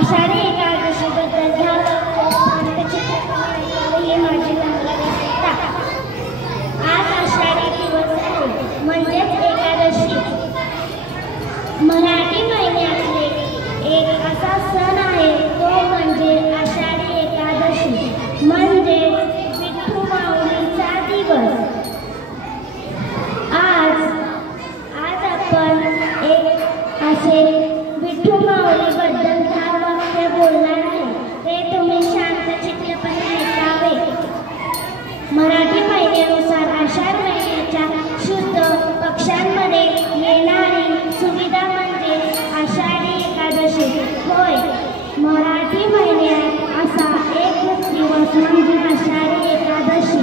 आषाढी एकादशीबद्दल झालं ही माझी नम्रता। आज आषाढी दिवस आहे म्हणजेच एकादशी। मराठी महिन्यातले एक असा सण आहे तो म्हणजे आषाढी एकादशी म्हणजे विठू माऊलीचा दिवस। आज आपण एक असे विठू माऊलीबद्दल 10 वाक्य बोलणार आहे, ते तुम्ही शांतचित्तपणे ऐकावे। मराठी महिन्यानुसार आषाढ महिन्याच्या शुद्ध पक्षांमध्ये येणारी सुविधा म्हणजे आषाढी एकादशी होय। मराठी महिन्यात असा एक दिवस म्हणजे आषाढी एकादशी।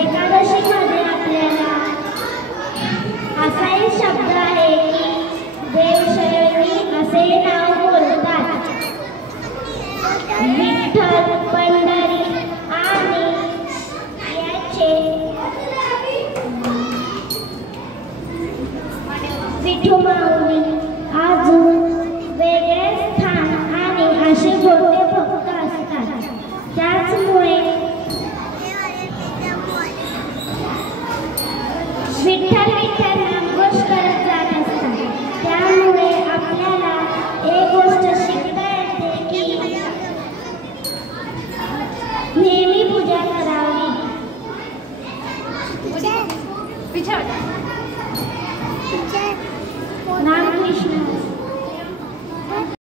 एकादशीमध्ये आपल्याला असा एक शब्द आहे की देवशयनी असे नाव बोलतात। विठ्ठल, पंढरी आणि याचे विठू